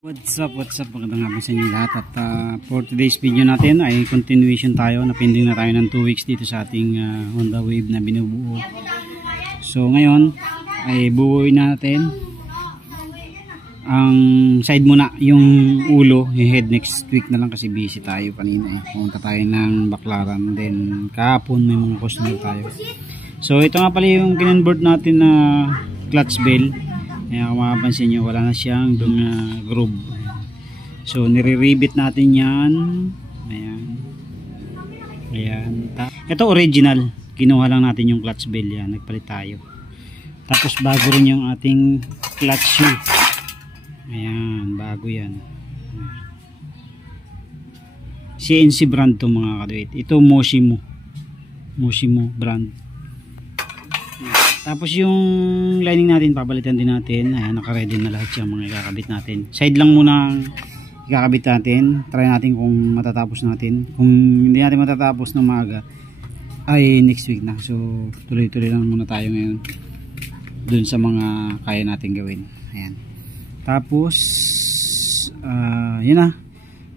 What's up, magandang hapon sa inyo lahat. At for today's video natin ay continuation tayo. Napinding na tayo ng 2 weeks dito sa ating Honda Wave na binubuo. So ngayon ay buuin natin ang side muna, yung ulo, yung head next week na lang kasi busy tayo kanina pumunta tayo ng Baclaran, then kahapon may mga customer tayo. So ito nga pala yung kinonvert natin na clutch bell. Ayan, kung makapansin nyo, wala na siyang groove. So nire-rebit natin yan. Ayan. Ito original, kinuha lang natin yung clutch bell yan, nagpalit tayo. Tapos bago rin yung ating clutch shoe. Ayan, bago yan. CNC brand to mga kaduit. Ito Moshimo brand. Tapos yung lining natin, papalitan din natin. Ayan, naka-ready na lahat yung mga ikakabit natin. Side lang muna ikakabit natin. Try natin kung matatapos natin. Kung hindi natin matatapos ng maaga, ay next week na. So tuloy-tuloy lang muna tayo ngayon dun sa mga kaya natin gawin. Ayan. Tapos yun na.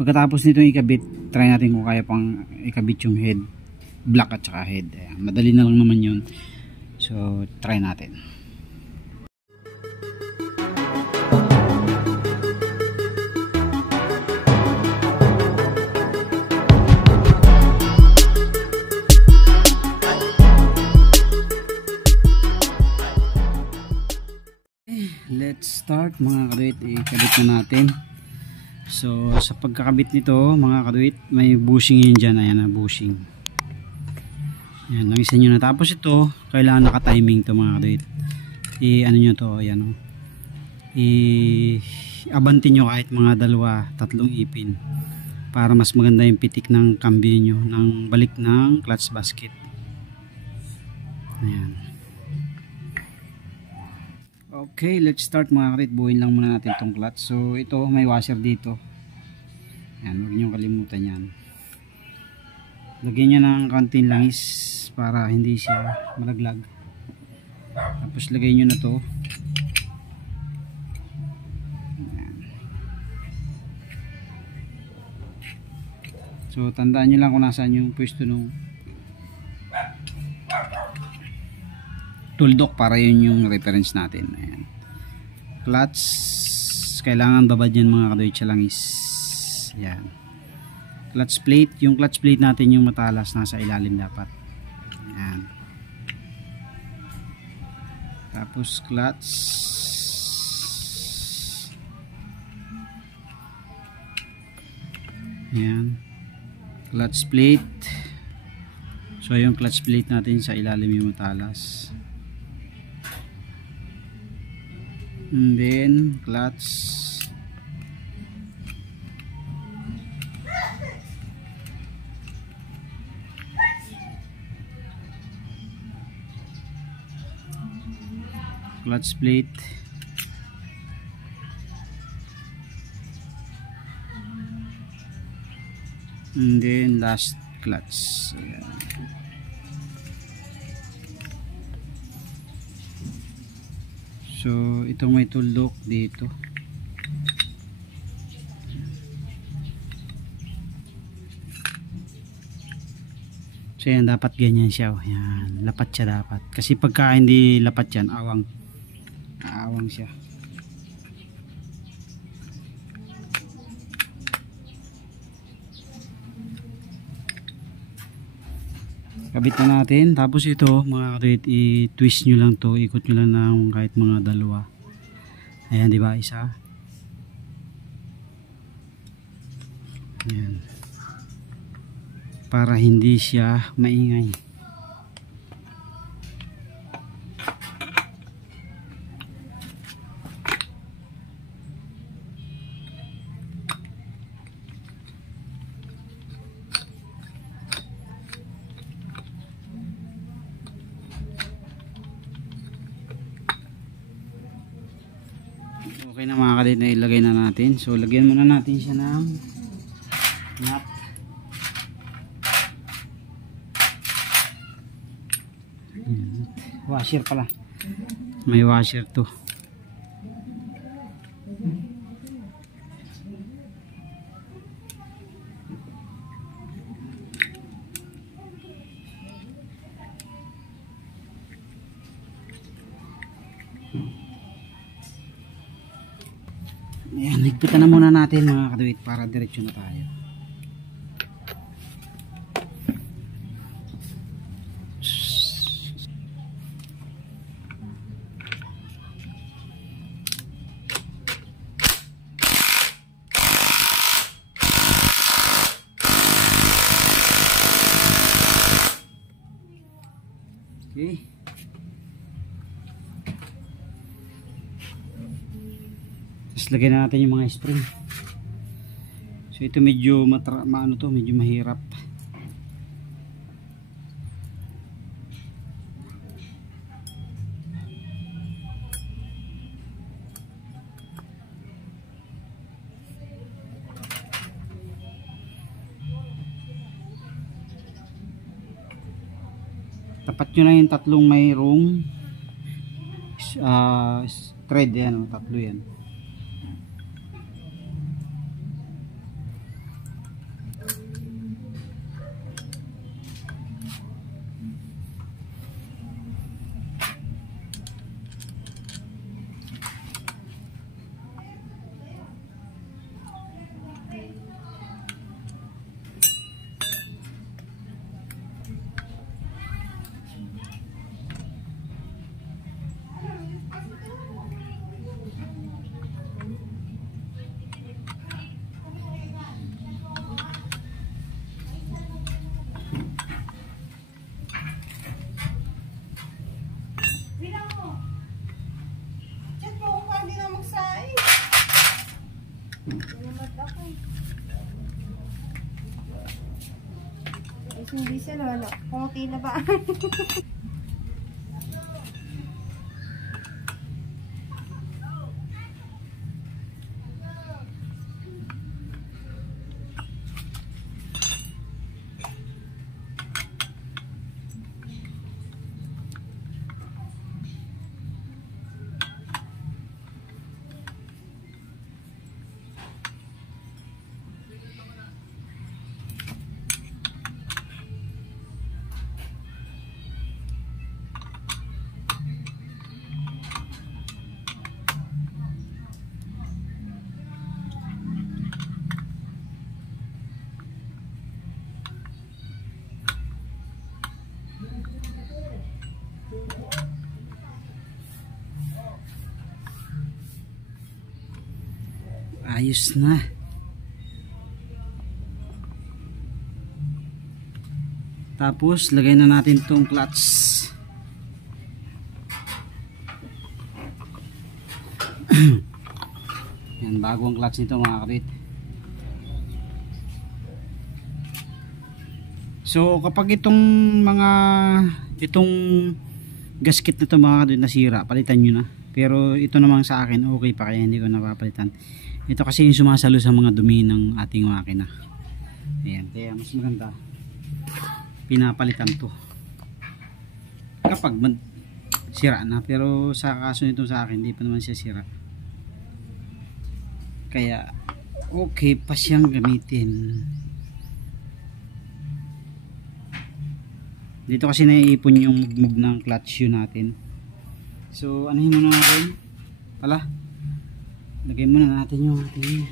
Pagkatapos nito ikabit, try natin kung kaya pang ikabit yung head, black at saka head. Ayan. Madali na lang naman yun. So try natin. Let's start mga kaduit, ikabit na natin. So sa pagkakabit nito mga kaduit, may bushing yun dyan. Ayan na, bushing. Ayan, lang isa nyo na. Tapos ito, kailangan naka-timing to mga kaduit. Ano nyo to, ayan o. Abantin nyo kahit mga 2-3 ipin para mas maganda yung pitik ng cambio nyo ng balik ng clutch basket. Ayan. Okay, let's start mga kaduit. Buuin lang muna natin tong clutch. So ito, may washer dito. Ayan, huwag nyo kalimutan yan. Lagyan nyo ng konting langis para hindi siya malaglag. Tapos lagay nyo na to. Ayan. So tandaan nyo lang kung nasaan yung pwesto nung tuldok para yun yung reference natin. Ayan. Clutch, kailangan babad yan mga kadoy, siya langis. Ayan. Clutch plate, yung clutch plate natin yung matalas, nasa ilalim dapat. Ayan. Tapos clutch, ayan, clutch plate. So yung clutch plate natin sa ilalim yung matalas, and then clutch, clutch plate, and then last clutch. Ayan. So itong may tuldok dito. So yan, dapat ganyan siya. Yan, lapat siya dapat. Kasi pagka hindi lapat yan, awang siya. Kabit na natin. Tapos ito mga kaduit, i-twist nyo lang to, ikot nyo lang ng kahit mga 2. Ayan, diba? Isa. Ayan. Para hindi siya maingay. Okay na mga kaduit, na ilagay na natin. So lagyan muna natin siya ng nut. Washer pala, may washer to. Ayan, higpitan na muna natin mga kaduit para diretso na tayo. Okay. Tapos lagyan na natin yung mga spring. So ito medyo medyo mahirap. Tapat nyo na yung tatlong mayroong thread yan, tatlo yan. Hindi siya lolo. Kunti na ba? Ayos na. Tapos lagay na natin tong clutch. Yan, bagong clutch nito mga kapit. So kapag itong gasket na to mga kapit nasira, palitan nyo na. Pero ito namang sa akin okay pa, kaya hindi ko napapalitan. Ito kasi yung sumasalo sa mga dumi ng ating makina. Ayan, kaya mas maganda pinapalitan to kapag sira na. Pero sa kaso nito sa akin, hindi pa naman siya sira, kaya okay pa siyang gamitin. Dito kasi naiipon yung mugmug ng clutch yun natin. So anuhin muna natin pala, lagay muna natin yung ating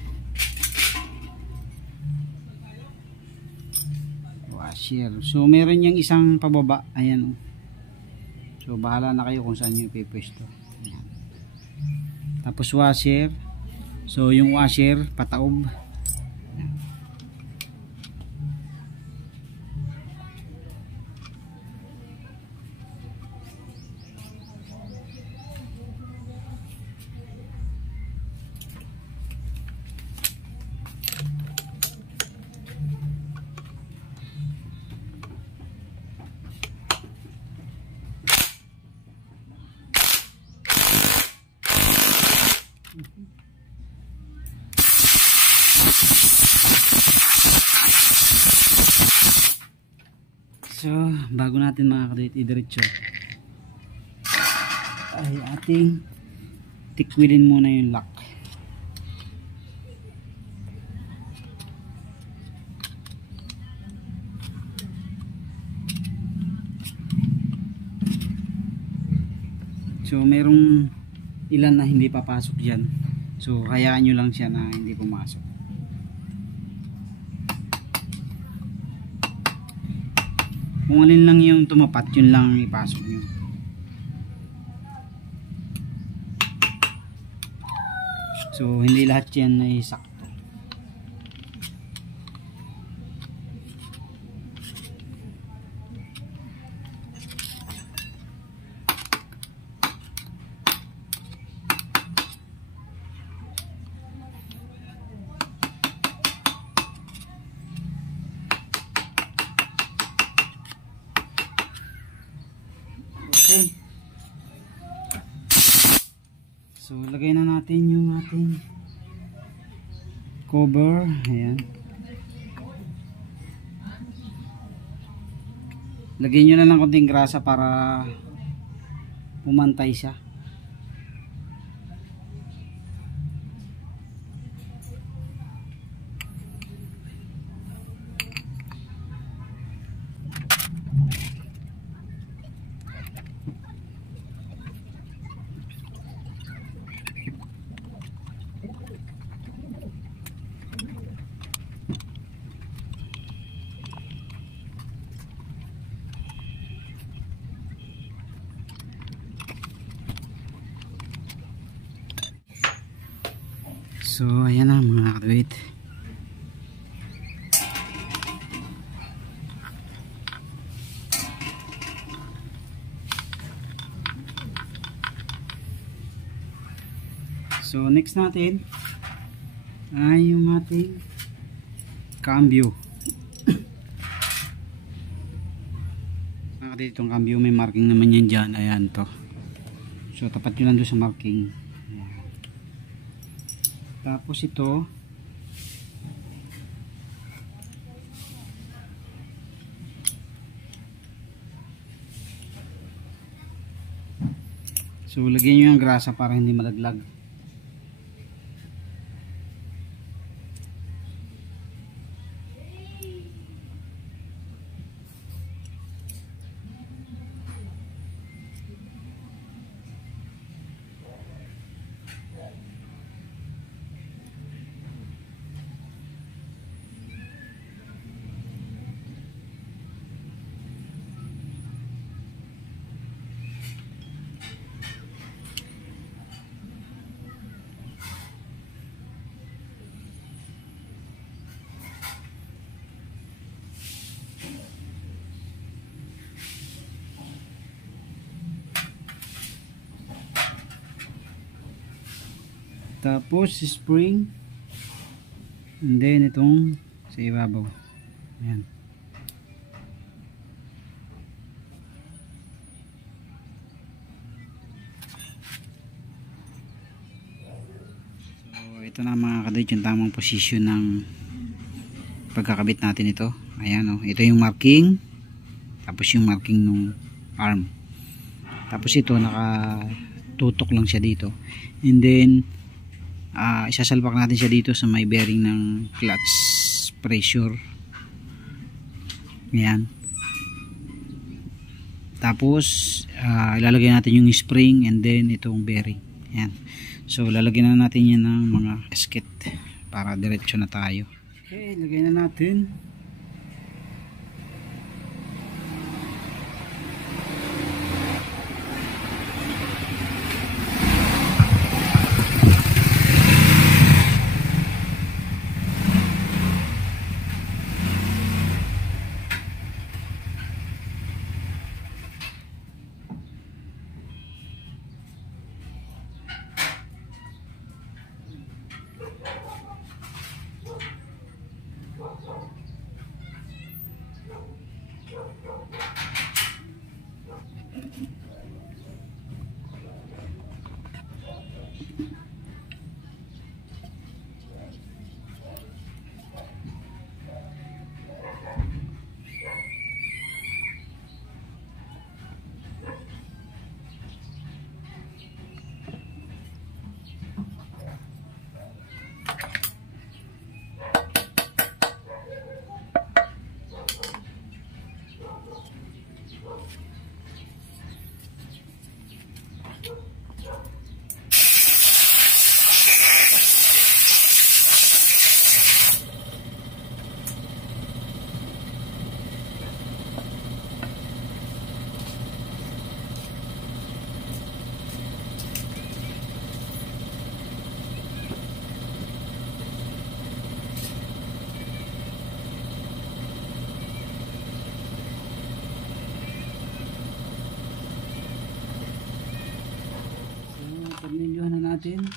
washer. So meron yung isang pababa, ayan. So bahala na kayo kung saan nyo ipipwesto. Ayan. Tapos washer. So yung washer pataob. So bago natin mga kadit idiretso, ay ating tikwilin muna yung lock. So merong ilan na hindi papasok dyan. So hayaan nyo lang siya na hindi pumasok. Kung alin lang yung tumapat, yun lang ipasok nyo. So hindi lahat yan ay sakto. Okay. So lagay na natin yung ating cover. Ayan. Lagyan nyo na lang konting grasa para pumantay siya. So ayan na mga katuwid. So next natin ay yung ating cambio. Mga katuwid, itong cambio may marking naman yan dyan. Ayan to. So tapat nyo lang doon sa marking. Tapos ito so lagyan nyo yung grasa para hindi malaglag. Tapos spring, and then itong sa ibabaw. Ayan. So ito na mga kadit yung tamang posisyon ng pagkakabit natin ito. Ayan o, ito yung marking, tapos yung marking ng arm. Tapos ito nakatutok lang siya dito. And then isasalpak natin siya dito sa may bearing ng clutch pressure. Ayan. Tapos ilalagay natin yung spring and then itong bearing. Ayan. So lalagyan na natin yan ng mga gasket para diretso na tayo. Okay, lagay na natin. natin.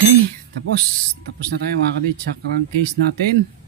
Okay, tapos na tayo mga kadit sa crankcase natin.